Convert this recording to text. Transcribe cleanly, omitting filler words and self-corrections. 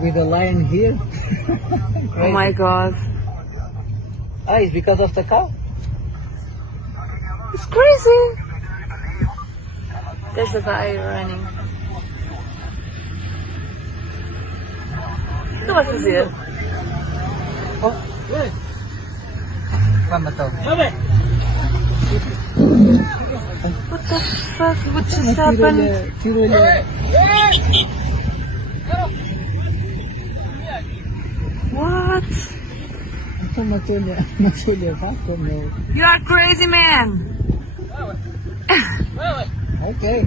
with a lion here. Oh my god. Ah, it's because of the cow? It's crazy. There's a guy running. What is it? Oh, Mama to. What the fuck? What just happened? What? You are crazy, man. Okay.